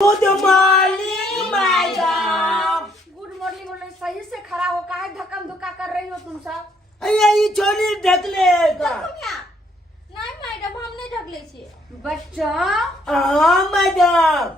Good morning madam. Good morning बोले सही से खड़ा हो, काहे धक्कम धुक्का कर रही हो तुम सब? अरे ये छोरी ढकलेगा। नहीं मैडम हम नहीं ढकले छिए। बच्चा हाँ मैडम।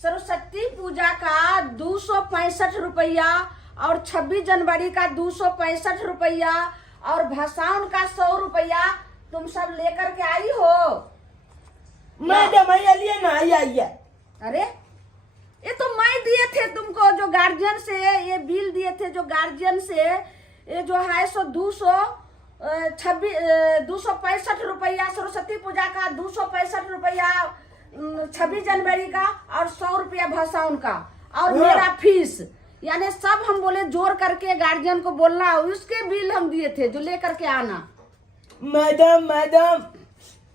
सरस्वती पूजा का 265 रुपया और 26 जनवरी का 265 रुपया और भसाउन का 100 रुपया तुम सब लेकर के आई हो। मैडम आइए ना आइए। अरे ये तो मैं दिए थे तुमको, जो गार्जियन से ये बिल दिए थे, जो गार्जियन से ये जो है सो 265 रुपया सरस्वती पूजा का, 265 रुपया 26 जनवरी का और 100 रुपया भसाउन का और मेरा फीस, यानी सब हम बोले जोड़ करके गार्जियन को बोलना, उसके बिल हम दिए थे जो लेकर के आना। मैडम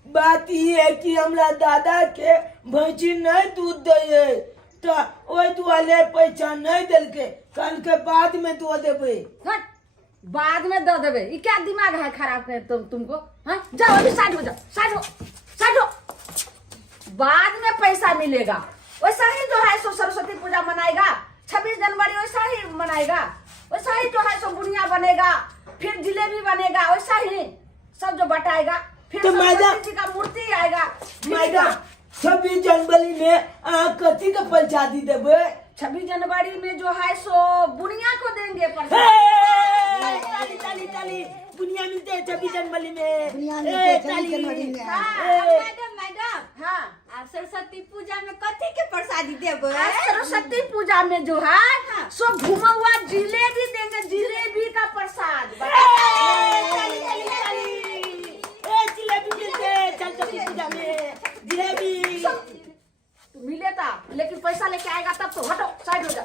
बात ये है कि हमरा दादा के भैंसी नहीं दूध दे तो ओई दुआले पैसा नहीं दिल के, कल के बाद में दो देबे। हट, बाद में दे देवे। ये क्या दिमाग है खराब है तुमको? हाँ जाओ अभी साइड हो जाओ, साइड हो। बाद में पैसा मिलेगा। वैसा ही जो है सो सरस्वती पूजा मनाएगा, 26 जनवरी वैसा ही मनाएगा, वैसा ही जो है सो बुनिया बनेगा, फिर जिलेबी बनेगा, वैसा ही सब जो बटाएगा, फिर तो सरस्वती जी का मूर्ति आएगा। मैडम 26 जनवरी में कथी का प्रसादी देबे? 26 जनवरी में जो है सो बुनिया को देंगे ताली बुनिया मिलते है 26 जनवरी में। मैडम हाँ, आप सरस्वती पूजा में कथी के प्रसादी देबे? आज सरस्वती पूजा में जो है सो घुमा हुआ जिलेबी देंगे, जिलेबी का प्रसाद। जिलेबी मिले था, लेकिन पैसा लेके आएगा तब तो। हटो साइड हो जा।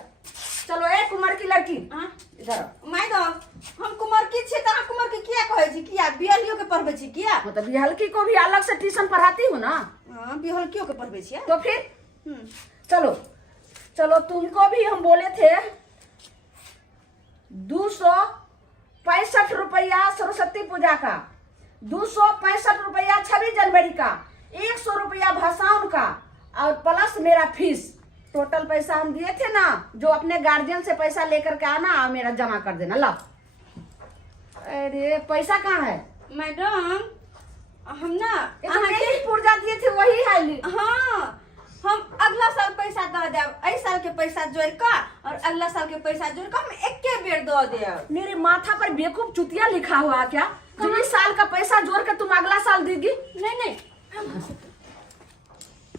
चलो एक उम्र की लड़की इधर। मैडम हम कुमार की छे त कुमार के किया कहै छी, किया बिहलियो के पढ़बै छी किया? मतलब हल्की को भी अलग से ट्यूशन पढ़ाती हूँ ना। हां बिहलियो के पढ़बै छी। तो फिर चलो तुमको भी हम बोले थे 265 रुपया सरस्वती पूजा का, 265 रुपया 26 जनवरी का, 100 रुपया भसाउन का और प्लस मेरा फीस। टोटल पैसा हम दिए थे ना, जो अपने गार्जियन से पैसा लेकर के आना और मेरा जमा कर देना। ला, अरे पैसा कहाँ है मैडम? हम ना पुर्जा दिए थे वही है। हाँ हम अगला साल पैसा दे देब, एहि साल के पैसा जोड़ का और अगला साल के पैसा जोड़ का हम एके बेर दे देब। मेरे माथा पर बेवकूफ चुतिया लिखा हुआ क्या? जो इस साल का पैसा जोड़ के तुम अगला साल देगी? नहीं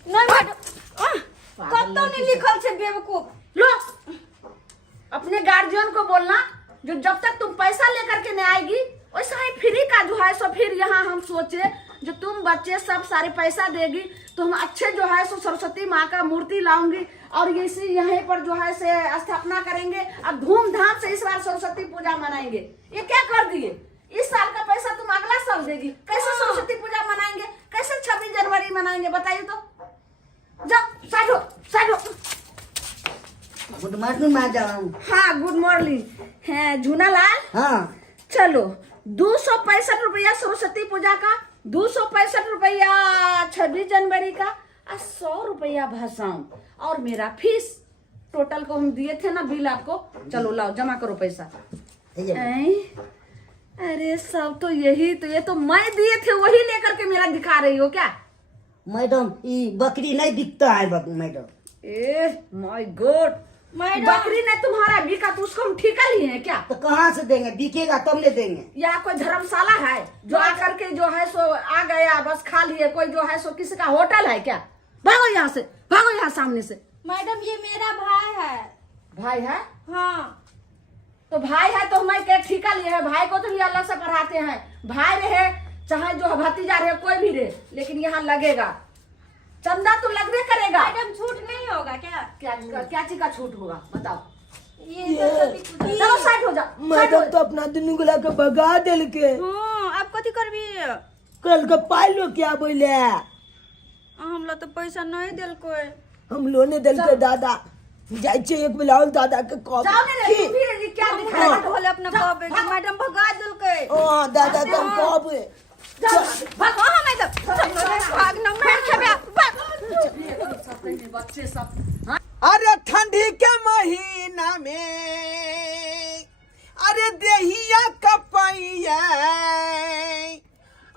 मैडम कतो नहीं लिखल छे बेवकूफ। लो, अपने गार्जियन को बोलना जो जब तक तुम पैसा लेकर के नहीं आएगी वैसा ही फ्री का जो है सो। फिर यहाँ हम सोचे जो तुम बच्चे सब सारे पैसा देगी तो हम अच्छे जो है सो सरस्वती माँ का मूर्ति लाऊंगी और इसी यहीं पर जो है से स्थापना करेंगे और धूमधाम से इस बार सरस्वती पूजा मनाएंगे। ये क्या कर दिए? इस साल का पैसा तुम अगला साल देगी, कैसे सरस्वती पूजा मनाएंगे? कैसे 26 जनवरी मनाएंगे? बताइए तो। जाओ साइड हो। Good morning madam. हाँ गुड मॉर्निंग है झूनालाल। हाँ चलो 265 रुपया सरस्वती पूजा का, 265 रुपया 26 जनवरी का और 100 रुपया भसाउन और मेरा फीस। टोटल को हम दिए थे ना बिल आपको। चलो लाओ जमा करो पैसा। अरे सब तो यही तो, ये तो मैं दिए थे वही लेकर के मेरा दिखा रही हो क्या? मैडम ये बकरी नहीं बिकता है मैडम। माय गॉड, मैडम बकरी ने तुम्हारा बिका तो उसको हम ठेका लिए हैं क्या? तो कहाँ से देंगे? बिकेगा तब ले देंगे। या कोई धर्मशाला है जो आकर के जो है सो आ गया बस खा लिए? कोई जो है सो किसी का होटल है क्या? भागो यहाँ से, भागो यहाँ सामने से। मैडम ये मेरा भाई है। भाई है? हाँ तो भाई है तो मैं क्या ठेका लिए है? भाई को तो भी अलग से पढ़ाते हैं। भाई रहे चाहे जो भतीजा रहे कोई भी रहे, लेकिन यहाँ लगेगा चंदा तो लगने करेगा। मैडम छूट नहीं होगा क्या? क्या चीज का छूट होगा बताओ? ये सरस्वती पूजा। चलो साइड हो जा। मैडम तो अपना दुनू गोला के भगा दिल के। हाँ आप कथी करबी? कल के पाई लो क्या बोले? हमला तो पैसा नहीं दिल कोई। हम लोने दिल के दादा जाय छे एक बिलाउल दादा के कॉप। जाओ ने रे, फिर ये क्या दिखा रहा है? बोले अपना कब मैडम भगा दिल के। हां दादा तुम कब? भाग हां मैडम भाग न मैं छबे बच्चे सब हाँ महीना में अरे देहिया कपैया,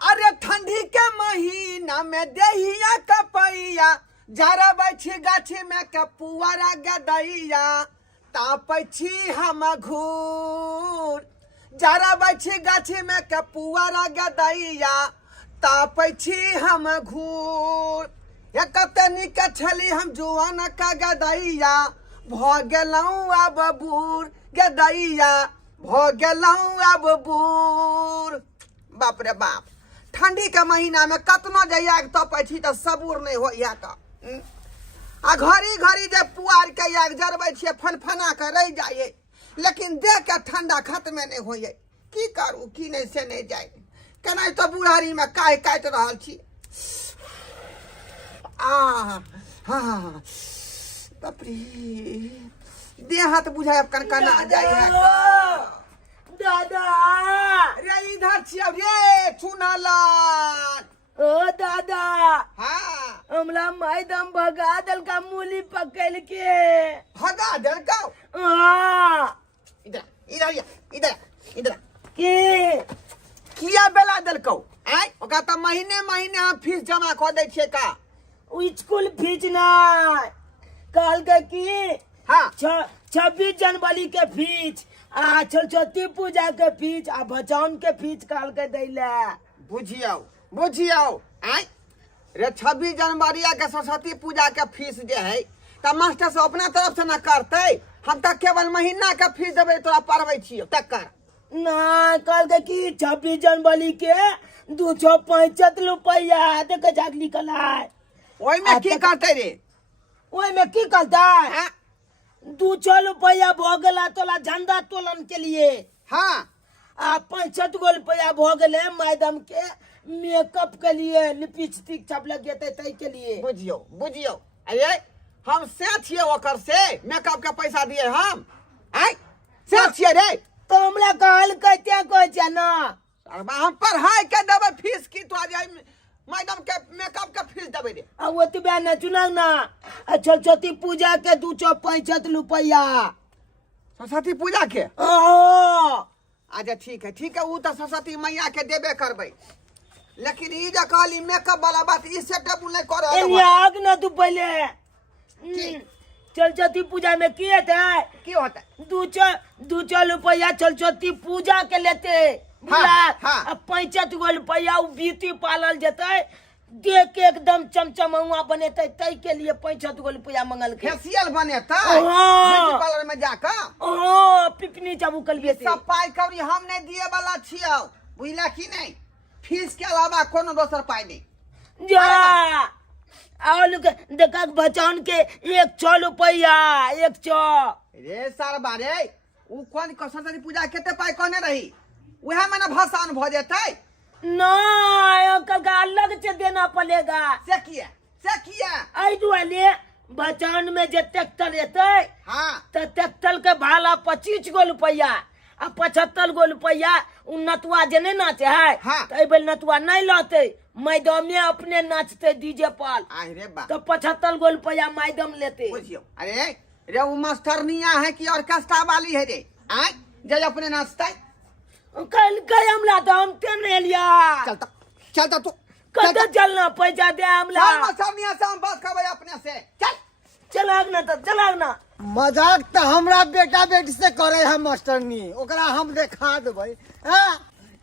अरे ठंडी के महीना में देहिया कपैया, जरा बैठी गाछी में के पुआरा गदैया, तापै छी हम घूर, जरा बैठी गाछी में के पुआरा गदैया, तापै छी हम घूर। या कतनी के छली हम जुआन का गदैया, भ गेलौं अब बूढ़ गदैया, भ गेलौं अब बूढ़। बाप रे बाप, ठंडी के महीना में कतना जइया तपै छी त सबूर नहीं होइया त आ घड़ी घड़ी जे पुआर के आग जरबै छियै फनफना के रह जाइए, लेकिन देह के ठंडा खत्मे नहीं होइए। की करू की नहीं से नहीं जाए, केना तो बुढ़ारी में काहे काटि रहल छी। हाँ बाप रे, देह हाथ बुझाए कनकना जाए है। दादा रे इधर छियै रे चुनालाल। ओ दादा, हाँ हमरा मैडम भगा दल का मूली पकड़ के। भगा दल का? इधर इधर इधर इधर के किया बेला दल को? आय ओका त महीने महीने हम फीस जमा कर दै छियै का? स्कूल फीस नहीं, कहल के की हाँ 26 जनवरी के फीस आ सरस्वती पूजा के फीस आ बचान के फीस कहल के दैला। बुझियो बुझियो, आय रे 26 जनवरी के सरस्वती पूजा के फीस जे है त मास्टर से अपना तरफ से न करते, हम त केवल महीना के फीस देबै, तोरा पढ़बै छियो तकर। ना कहल के की 26 जनवरी के 265 रुपया देख जाग लिखल है। ओइ में की करते रे? ओइ में की करता हाँ 200 रुपया भ गेला तोला झंडा तोलन के लिए, हाँ आ 65 गो रुपया भ गेले मैडम के मेकअप के लिए, लिपस्टिक सब लगेते तै के लिए। बुझियो बुझियो, अरे हम से छियै ओकर से मेकअप के पैसा दिए हम? आय से छियै रे? तो हमरा कहल कहते कह ना हम पढ़ाई के देबै फीस की तो आज मैडम के मेकअप के फीस देबै रे? अब ओतबे न चुनाव ना, सरस्वती पूजा के 265 रुपया। सरस्वती पूजा के? हाँ अच्छा ठीक है वो तो सरस्वती मैया के देबे करबै, लेकिन ई जे कहली मेकअप वाला बात ई सेटअप नहीं कर आग न तू पहले। सरस्वती पूजा में की है की होता है? 200 रुपया सरस्वती पूजा के लेते, हाँ, हाँ। 65 गो रुपया ब्यूटी पार्लर जेते, देख के एकदम चमचमौआ बनेते, तै के लिए 65 गो रुपया मंगल के। फेशियल बनेता हाँ। ब्यूटी पार्लर में जाकर? ओ पिपनी चाबू कल बेते सब पाई कौड़ी हम नहीं दिए वाला छियो, बुझला की नहीं? फीस के अलावा कोनो दोसर पाई नहीं। जा और देखा बचान के 100 रुपया 100। रे सर बारे उ कौन सरस्वती पूजा केते पाई कहने रही? वह में ना भसान भ जेतै? नहीं का अलग से देना पड़ेगा। से किया आई दुआले बचान में जे ट्रैक्टर एते, हाँ तो ट्रैक्टर के भाड़ा 25 गो रुपया आ 75 गो रुपया उ नतुआ जे नहीं नाचे है, हाँ। तो बेल नतुआ नहीं लाते, मैडम अपने नाचते डीजे पर, आई रे बा तो 75 गो रुपया मैडम लेते। बुझियो। अरे रे वो मास्टरनिया है कि ऑर्केस्ट्रा वाली है रे? आय जे अपने नाचते? कल हमला तो हम ते नहीं लिया। चलता तू कत चलना पैसा दे हमला। चल मास्टरनिया से हम बात करबै अपने से। चल चलाग ना मजाक तो हमरा बेटा बेटी से करे है मास्टरनी, ओकरा हम देखा देबै। हाँ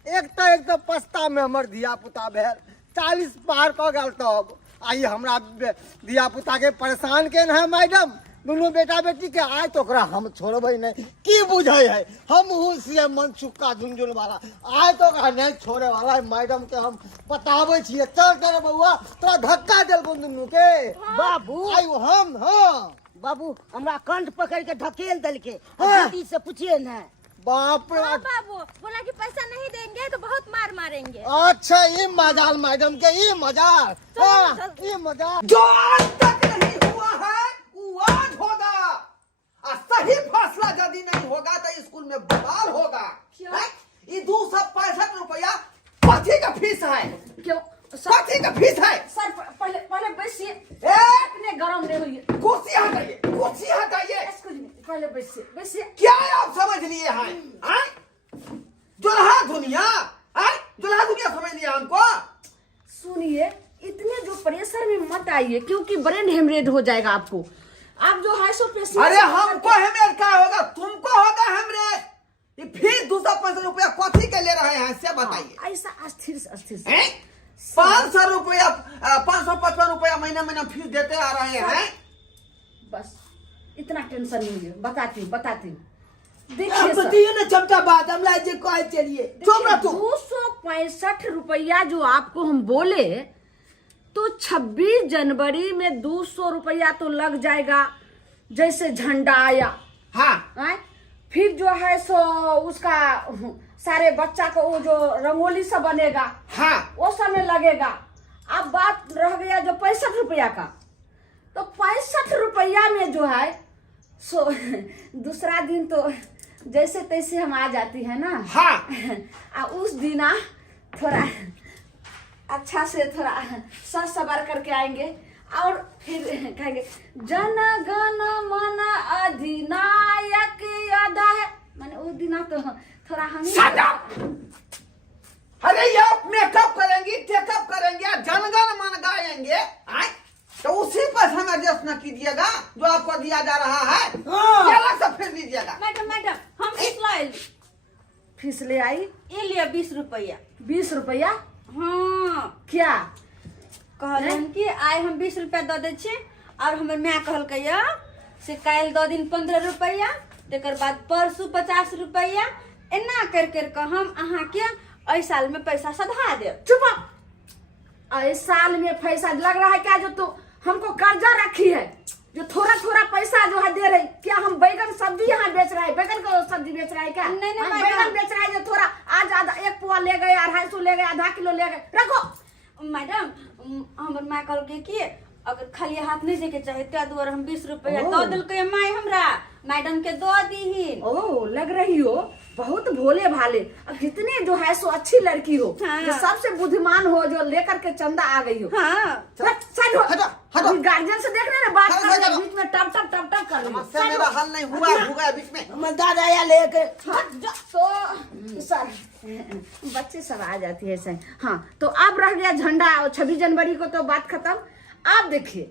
एक तो पस्ता में हमर धिया पुता भेल 40 पार क गेल, तब आई हमरा धिया पुता के परेशान के है मैडम, दोनों बेटा बेटी के। आय तो ओकरा हम छोड़बै नहीं, की बुझे है हम सीएम मन चुक्का झुंझुन वाला, आय तो ओकरा नहीं छोड़े वाला है। मैडम के हम बताबै छियै, चल कर बउआ तोरा धक्का देलको दुनू के। बाबू आय हम हाँ बाबू हमरा कंठ पकड़ के ढकेल दल के, हाँ। दीदी से पूछिए ना। बाप रे हाँ बाबू बोला कि पैसा नहीं देंगे तो बहुत मार मारेंगे। अच्छा ये मजाल मैडम के, ये मजाल, हाँ, ये मजाल। जो आज तक नहीं हुआ है वो आज होगा, और सही फैसला यदि नहीं होगा तो स्कूल में बवाल होगा। हैं? ये 265 रुपया कथी का फीस है? क्यों कथी का फीस है? सर पहले बैसिए, ए इतने गरम नहीं हुई। कुर्सी हटाइए, कुर्सी हटाइए। Excuse me, पहले बैठिए बैठिए। क्या आप समझ लिए हैं? दुल्हा दुनिया, दुल्हा दुनिया समझ लिया हमको। सुनिए, इतने जो प्रेशर में मत आइए, क्योंकि ब्रेन हेमरेज हो जाएगा आपको। आप जो है सो पेशेंट। अरे हमको हेमरेज क्या होगा, तुमको होगा हेमरेज। ये फिर 250 रुपया कॉफी के ले रहे हैं, से बताइए। ऐसा अस्थिर अस्थिर 500 रुपया 555 रुपया महीना फीस देते आ रहे हैं। बस इतना टेंशन नहीं है, बताती हूँ अब देखिए सर, बताइए ना चमचा बात हमरा जे कहे चलिए। चुप रह तू। 265 रुपया जो आपको हम बोले, तो 26 जनवरी में 200 रुपया तो लग जाएगा, जैसे झंडा आया। हाँ फिर जो है सो उसका सारे बच्चा को वो जो रंगोली सब बनेगा, हाँ वो समय लगेगा। अब बात रह गया जो 65 रुपया का, तो 65 रुपया में जो है सो दूसरा दिन तो जैसे तैसे हम आ जाती है ना। हाँ उस दिन थोड़ा अच्छा से थोड़ा सज सवार करके आएंगे और फिर कहेंगे जन गण मन अधिनायक यादा है, माने उस दिन तो थोड़ा हम अरे ये मेकअप करेंगी, टेकअप करेंगे, जनगण मन गाएंगे, तो उसी पर हमें एडजस्ट न कीजिएगा जो आपको दिया जा रहा है। ये अलग से फिर दीजिएगा। मैडम हम फीस लाए, फीस ले आई। ये लिया 20 रुपया। 20 रुपया? हाँ, क्या कहलन कि आइ हम 20 रुपया दे दे छी, और हमर माँ कहलकै से काल्हि दो दिन 15 रुपया, तेकर बाद परसू 50 रुपया, एना कर हम अहाँ के एहि साल में पैसा सधा देब। चुप। इस साल में पैसा लग रहा है क्या जो तू हमको कर्जा रखी है, जो थोड़ा थोड़ा पैसा जो है दे रही? क्या हम बैगन सब्जी यहाँ बेच रहा है, बैगन का सब्जी बेच रहा है क्या? नहीं, हम मैडम। बैगन बेच रहा है जो थोड़ा आज आधा 1 पुआ ले गए, 250 ले गए, आधा किलो ले गए, रखो। मैडम हमर माँ कहलकै कि अगर खाली हाथ नहीं देके चाहे त्या दुआरे हम 20 रुपया दो दिलकै माँ हमरा, मैडम के दो दीहिन। ओ लग रही हो बहुत भोले भाले, अब कितनी जो है सो अच्छी लड़की हो, हाँ। जो सबसे बुद्धिमान हो, जो लेकर के चंदा आ गई हो। हाँ, साइड हो। हटो, हटो। अभी गार्जियन से देखने ना बात हटो, कर रहे, हटो। बीच में टप टप टप टप कर रही हो। समस्या मेरा हल नहीं हुआ बीच में। हमर दादा या लेके तो सर बच्चे सब आ जाती है ऐसे। हाँ, तो अब रह गया झंडा, 26 जनवरी को तो बात खत्म। आप देखिए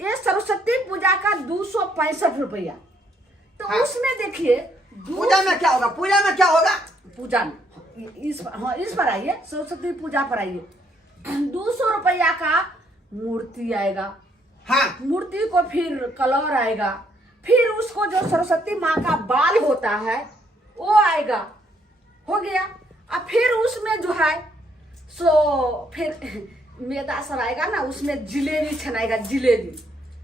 ये सरस्वती पूजा का 265 रुपया, तो हाँ। उसमें देखिए पूजा में क्या होगा, पूजा में क्या होगा? पूजा में इस पर आइए, सरस्वती पूजा पर आइए। 200 रुपया का मूर्ति आएगा। हाँ मूर्ति को फिर कलर आएगा, फिर उसको जो सरस्वती माँ का बाल होता है वो आएगा, हो गया। अब फिर उसमें जो है सो फिर मैदा सब आएगा ना, उसमें जिलेबी छनाएगा, जिलेबी।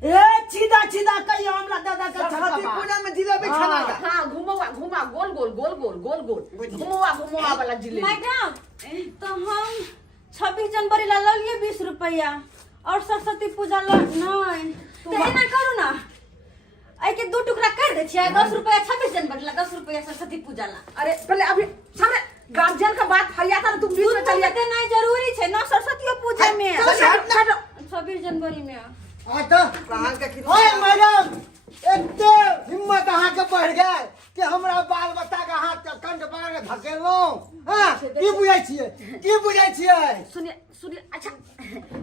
ए सीधा सीधा कहियो हमरा दादा का सरस्वती छक्का पूजा में जिलेबी छनाएगा। हाँ, घुमा गोल गोल गोल गोल गोल गोल घुमा वाला जिलेबी। मैडम तो हम 26 जनवरी ला ल लिए 20 रुपया, और सरस्वती पूजा ला नहीं, तो एना करू ना, आई के 2 टुकड़ा कर दे छियै, 10 रुपया 26 जनवरी ला, 10 रुपया सरस्वती पूजा ला। अरे पहले अभी सामने गार्जियन का बात फरिया था, तुम बीच में चली देते नहीं जरूरी है ना सरस्वती पूजा में, चलो, चलो। 26 जनवरी में। कहाँ के कितना- ओए मैडम, एते हिम्मत अहाँ के बढ़ गए कि हमरा बाल बच्चा के हाथ के कंठ पकड़ के धकेलहुँ। हाँ, की बुझै छियै, की बुझै छियै? सुनिए, अच्छा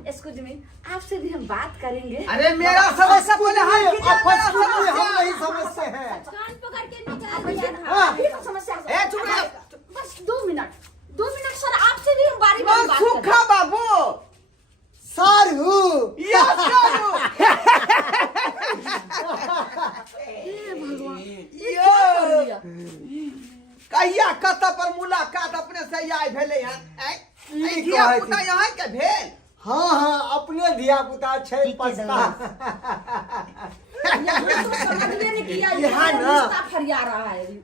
एक्सक्यूज मी, आपसे भी हम बात करेंगे। अरे मेरा समस्या बोले हाँ हम नहीं समझते हैं। कान पकड़ के निकाल दिया। हाँ। ये तो समस्या है। ए, चुप रहो। बस 2 मिनट सर, आपसे भी हम बारी बारी बात सुखा करेंगे। बाबू सारू यस करू। ये क्या कर दिया? कहिया कत पर मुलाकात अपने से आइ भेले हैं। ई धिया कहै पुता छी। यहाँ के भेल। हाँ हाँ, अपने धिया पुता छै पछता। यहाँ तो समझ में नहीं किया, यहाँ ये ना। रिश्ता फरिया रहा है अभी।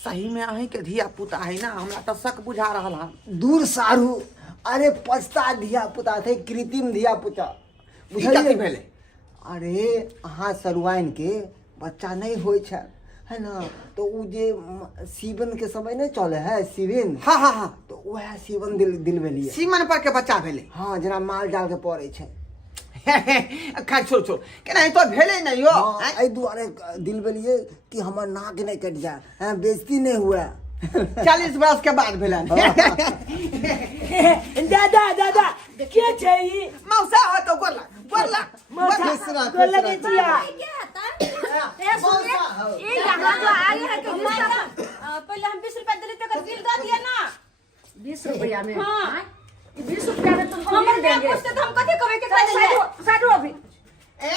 सही में अहीं के धिया पुता है ना, हमरा तो शक बुझा रहा है। दूर सारू, अरे पछता धिया पुता थे, कृत्रिम धिया पुता। ई कथी भेले? अरे अहाँ सरुआइन के बच्चा नहीं होय छै, है ना, तो उ जे सीवन के समय नहीं चले है, सीवन। हाँ हाँ हाँ, तो वह सीवन दिलवेलिए। सीमन पर के बच्चा भेले। हाँ, जना माल डाल के पड़े छै। खा छोड़ के नहीं तो भेले नहीं हो हाँ, ऐ दुआरे दिल बेलिए कि हमर नाक नहीं कट जाए, हाँ, बेइज्जती नहीं हुआ। 40 बरस के बाद भेलन दादा दादा के चाहिए मौसा हो तो गोला गोला खुश तो लगे जिया ए सुनिए, ये यहाँ जो आए हैं तो पहले हम 20 रुपया दिले तक बिल दे दिया ना। 20 रुपया में। हाँ। हाँ? 20 रुपया में तुमको हमर मिल में देंगे। पूछते तो हम कथी कहबे के खाली साइड हो अभी। ए,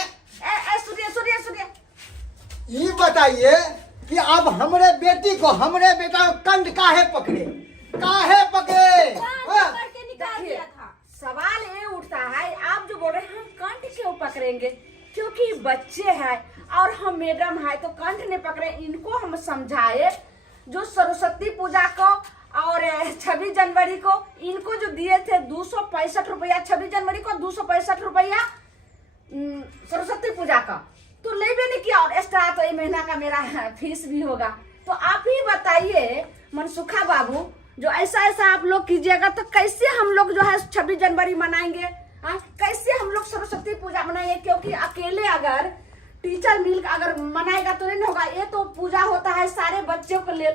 सुनिए। ये बताइए कि अब हमरे बेटी को, हमरे बेटा को कंड काहे पकड़े, काहे पकड़े? हाँ? करके निकाल दिया था। सवाल ये उठता है, आप जो बोल रहे हैं हम कंठ क्यों पकड़ेंगे? क्योंकि बच्चे हैं और हम मैडम है तो कंठ नहीं पकड़े। इनको हम समझाए जो सरस्वती पूजा को और 26 जनवरी को इनको जो दिए थे 265 रुपया, 26 जनवरी को 265 रुपया सरस्वती पूजा का तो ले भी नहीं किया, और एक्स्ट्रा तो ये महीना का मेरा फीस भी होगा। तो आप ही बताइए मनसुखा बाबू, जो ऐसा आप लोग कीजिएगा तो कैसे हम लोग जो है 26 जनवरी मनाएंगे? कैसे हम लोग सरस्वती पूजा मनाएंगे? क्योंकि अकेले अगर टीचर मिल अगर मनाएगा तो नहीं होगा। ये तो पूजा होता है सारे बच्चों के लिए।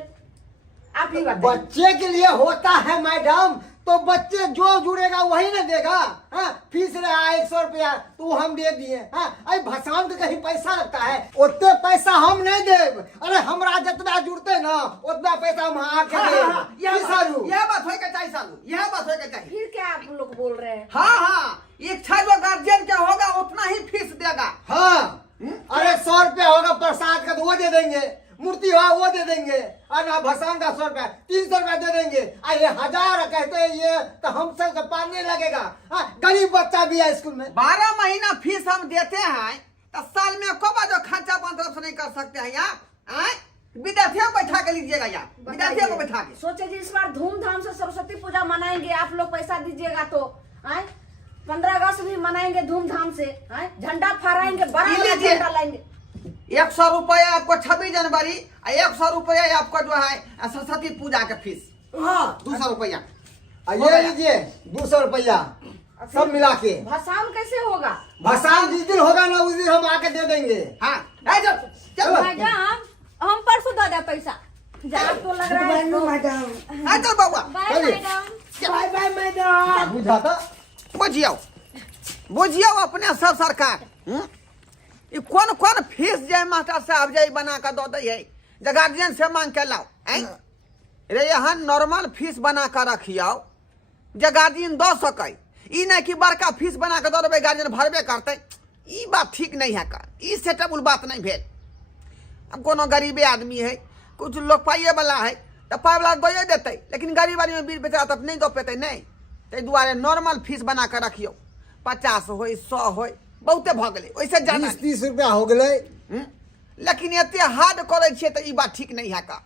आप ही बताइए। बच्चे के लिए होता है मैडम, तो बच्चे जो जुड़ेगा वही ना देगा। हाँ, फीस रहा 100 रुपया तो हम दे दिए। हाँ, अरे भसान के कहीं पैसा लगता है, उतने पैसा हम नहीं देब। अरे हमरा जितना जुड़ते ना उतना पैसा हम आके देब। यह बात होए के चाहिए सालू, यह बात होए के चाहिए। फिर क्या आप लोग बोल रहे हैं? हाँ, इच्छा जो गार्जियन का होगा उतना ही फीस देगा। हाँ, अरे 100 रुपया होगा प्रसाद का तो वो दे देंगे, मूर्ति हुआ वो दे देंगे, और ना भसान का 100 रुपया 300 रुपया दे देंगे। ये 1000 कहते हैं, ये तो हम सब का पानी लगेगा। हाँ, गरीब बच्चा भी है स्कूल में। 12 महीना फीस हम देते हैं तो साल में को जो खर्चा बंद से नहीं कर सकते हैं यहाँ। विद्यार्थियों को बैठा के लीजिएगा यार, विद्यार्थियों को बैठा के। सोचे जी इस बार धूमधाम से सरस्वती पूजा मनाएंगे, आप लोग पैसा दीजिएगा तो 15 अगस्त भी मनाएंगे धूमधाम से। झंडा फहराएंगे, बड़ा झंडा लाएंगे। 100 रुपया आपको 26 जनवरी, 100 रुपया आपको जो है सरस्वती पूजा के फीस। हाँ 200 रुपया। ये लीजिए 200 रुपया सब मिला के। भसान कैसे होगा? भसान जिस दिन होगा ना उस दिन हम आके दे देंगे। हाँ, चलो मैडम हम परसों दे दे पैसा। आपको लग रहा है मैडम चल बाबा, bye madam. Bye bye madam. बुझाता बुझियो अपने सब सरकार। ये कौन कौन फीस जाए मास्टर साहब जाए बना कर दो दे है, गार्जियन से मांग के लाओ। रे यहाँ नॉर्मल फीस बना कर रखियो जे गार्जियन दो सके। ई नहीं कि बड़का फीस बना के दो देवे गार्जियन भरबे करते। ई बात ठीक नहीं है का, ई सेटेबल बात नहीं भेल। अब कोनो गरीबे आदमी है, कुछ लोग पाइए वाला है तो पाए वाला दो देते, लेकिन गरीब आदमी बीच बेचारा तब नहीं दो पेते। नहीं ते दुआरे नॉर्मल फीस बना कर रखियो, 50 हो 100 हो बहुते भ गेले, वैसे ज्यादा 20-30 रुपया हो गए। लेकिन एते हार्ड करे छिए तो ई बात ठीक नहीं है का।